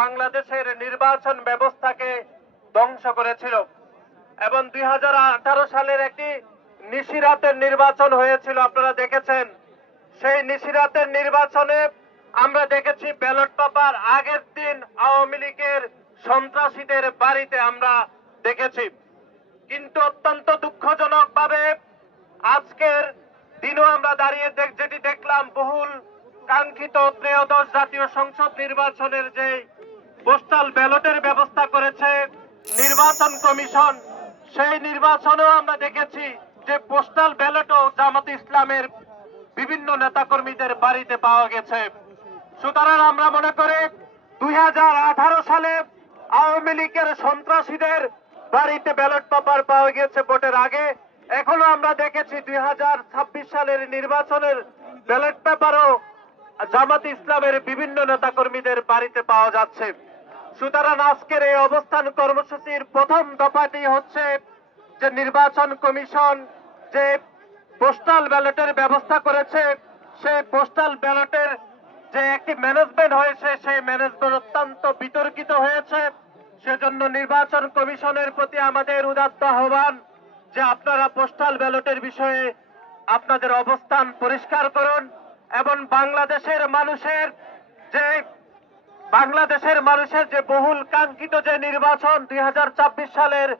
বাংলাদেশের নির্বাচন ব্যবস্থাকে ধ্বংস করেছিল এবং 2018 সালের একটি নিশিরাতের নির্বাচন হয়েছিল, আপনারা দেখেছেন। সেই নিশিরাতের নির্বাচনে আমরা দেখেছি ব্যালট পেপার আগের দিন আওয়ামী লীগের সন্ত্রাসীদের বাড়িতে আমরা দেখেছি। কিন্তু অত্যন্ত দুঃখজনক ভাবে আজকের দিনও আমরা দাঁড়িয়ে যেটি দেখলাম, বহুল কাঙ্ক্ষিত ত্রয়োদশ জাতীয় সংসদ নির্বাচনের যে পোস্টাল ব্যালটের ব্যবস্থা করেছে নির্বাচন কমিশন, সেই নির্বাচনেও আমরা দেখেছি যে পোস্টাল ব্যালটও জামাত ইসলামের বিভিন্ন নেতাকর্মীদের বাড়িতে পাওয়া গেছে। সুতরাং আমরা মনে করি 2018 সালে আওয়ামী লীগের সন্ত্রাসীদের বাড়িতে ব্যালট পেপার পাওয়া গেছে ভোটের আগে, এখনো আমরা দেখেছি 2026 সালের নির্বাচনের ব্যালট পেপারও জামাত ইসলামের বিভিন্ন নেতাকর্মীদের বাড়িতে পাওয়া যাচ্ছে। সুতরাং আজকের এই অবস্থান কর্মসূচির প্রথম দফাটি হচ্ছে যে নির্বাচন কমিশন যে পোস্টাল ব্যালটের ব্যবস্থা করেছে, সেই পোস্টাল ব্যালটের যে একটি ম্যানেজমেন্ট হয়েছে, সেই ম্যানেজমেন্ট অত্যন্ত বিতর্কিত হয়েছে। সেজন্য নির্বাচন কমিশনের প্রতি আমাদের উদাত্ত আহ্বান যে আপনারা পোস্টাল ব্যালটের বিষয়ে আপনাদের অবস্থান পরিষ্কার করুন এবং বাংলাদেশের মানুষের যে বহুল কাঙ্ক্ষিত যে নির্বাচন 2026 সালের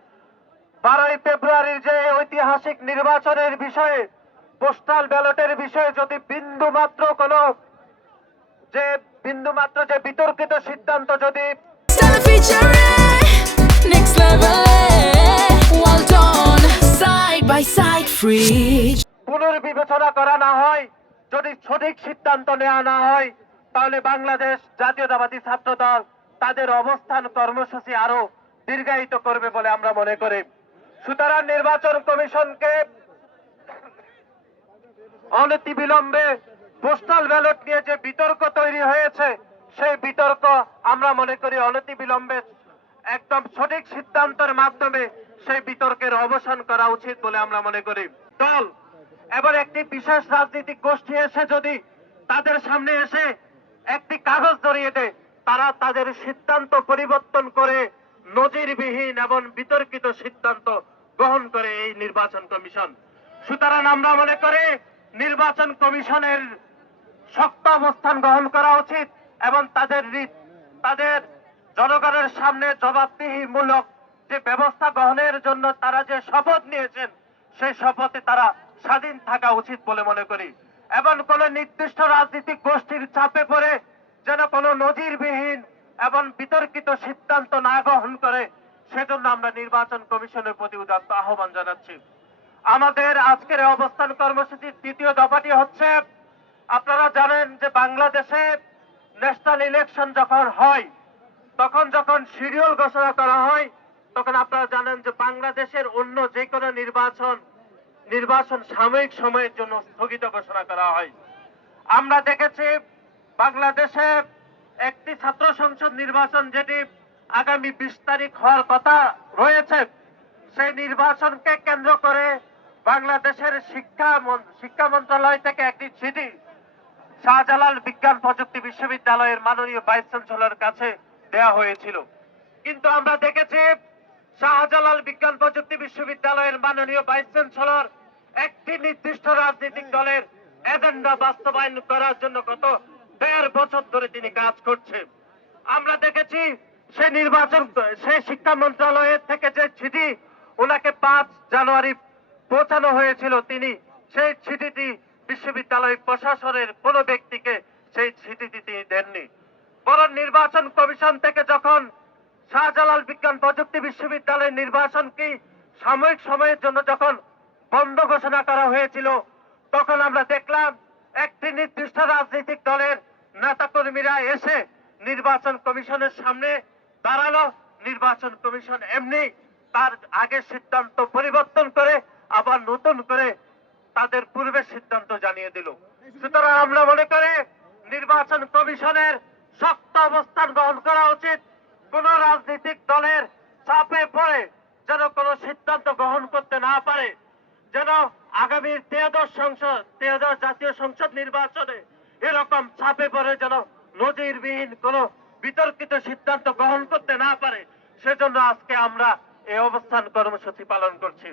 12ই ফেব্রুয়ারির যে ঐতিহাসিক নির্বাচনের বিষয়ে পোস্টাল ব্যালটের বিষয়ে যদি বিন্দুমাত্র যে বিতর্কিত সিদ্ধান্ত যদি পুনর্বিবেচনা করা না হয়, যদি সঠিক সিদ্ধান্ত নেওয়া না হয়, তাহলে বাংলাদেশ জাতীয়তাবাদী ছাত্রদল তাদের অবস্থান কর্মসূচি আরো দীর্ঘায়িত করবে বলে আমরা মনে করি। সুতরাং নির্বাচন কমিশনকে অনতিবিলম্বে পোস্টাল ব্যালট নিয়ে যে বিতর্ক তৈরি হয়েছে, সেই বিতর্ক আমরা মনে করি অনতিবিলম্বে একদম সঠিক সিদ্ধান্তের মাধ্যমে সেই বিতর্কের অবসান করা উচিত বলে আমরা মনে করি। দল এবার একটি বিশেষ রাজনৈতিক গোষ্ঠী এসে যদি তাদের সামনে এসে একটি কাগজ ধরিয়ে দেয়, তারা তাদের সিদ্ধান্ত পরিবর্তন করে নজিরবিহীন এবং বিতর্কিত সিদ্ধান্ত গ্রহণ করে এই নির্বাচন কমিশন। সুতরাং আমরা মনে করি নির্বাচন কমিশনের শক্ত অবস্থান গ্রহণ করা উচিত এবং তাদের জনগণের সামনে জবাবদিহিমূলক যে ব্যবস্থা গ্রহণের জন্য তারা যে শপথ নিয়েছেন, সেই শপথে তারা স্বাধীন থাকা উচিত বলে মনে করি এবং কোন নির্দিষ্ট রাজনৈতিক গোষ্ঠীর চাপে পড়ে যেন কোনো নজিরবিহীন এবং বিতর্কিত সিদ্ধান্ত না গ্রহণ করে, সেজন্য আমরা নির্বাচন কমিশনের প্রতি উদাত্ত আহ্বান জানাচ্ছি। আমাদের আজকের অবস্থান কর্মসূচির দ্বিতীয় দফাটি হচ্ছে, আপনারা জানেন যে বাংলাদেশে ন্যাশনাল ইলেকশন যখন হয়, যখন শিডিউল ঘোষণা করা হয়, তখন আপনারা জানেন যে বাংলাদেশের অন্য যে কোনো নির্বাচন সাময়িক সময়ের জন্য স্থগিত ঘোষণা করা হয়। আমরা দেখেছি বাংলাদেশে একটি ছাত্র সংসদ নির্বাচন যেটি আগামী 20 তারিখ হওয়ার কথা রয়েছে, সেই নির্বাচনকে কেন্দ্র করে বাংলাদেশের শিক্ষা মন্ত্রণালয় থেকে একটি চিঠি শাহজালাল বিজ্ঞান প্রযুক্তি বিশ্ববিদ্যালয়ের মাননীয় ভাইস চ্যান্সেলরের কাছে দেওয়া হয়েছিল। কিন্তু আমরা দেখেছি শাহজালাল বিজ্ঞান প্রযুক্তি বিশ্ববিদ্যালয়ের মাননীয় ভাইস চ্যান্সেলর একটি নির্দিষ্ট রাজনৈতিক দলের এজেন্ডা বাস্তবায়ন করার জন্য গত 1.5 বছর ধরে তিনি কাজ করছেন। আমরা দেখেছি সেই শিক্ষা মন্ত্রণালয়ের থেকে যে চিঠি ওনাকে 5 জানুয়ারি পৌঁছানো হয়েছিল, তিনি সেই চিঠিটি বিশ্ববিদ্যালয় প্রশাসনের কোন ব্যক্তিকে সেই চিঠিটি তিনি দেননি। বরং নির্বাচন কমিশন থেকে যখন শাহজালাল বিজ্ঞান প্রযুক্তি বিশ্ববিদ্যালয়ের নির্বাচনকে সাময়িক সময়ের জন্য যখন বন্ধ ঘোষণা করা হয়েছিল, তখন আমরা দেখলাম একটি নির্দিষ্ট রাজনৈতিক দলের নেতাকর্মীরা এসে নির্বাচন কমিশনের সামনে দাঁড়ালো। নির্বাচন কমিশন এমনি তার আগের সিদ্ধান্ত পরিবর্তন করে আবার নতুন করে তাদের পূর্বের সিদ্ধান্ত জানিয়ে দিল। সুতরাং আমরা মনে করি নির্বাচন কমিশনের শক্ত অবস্থান গ্রহণ করা উচিত। কোন রাজনৈতিক দলের চাপে পড়ে যেন কোনো সিদ্ধান্ত গ্রহণ করতে না পারে, যেন আগামী 13দশ জাতীয় সংসদ নির্বাচনে এরকম চাপে পড়ে যেন নজিরবিহীন কোন বিতর্কিত সিদ্ধান্ত গ্রহণ করতে না পারে, সেজন্য আজকে আমরা এই অবস্থান কর্মসূচি পালন করছি।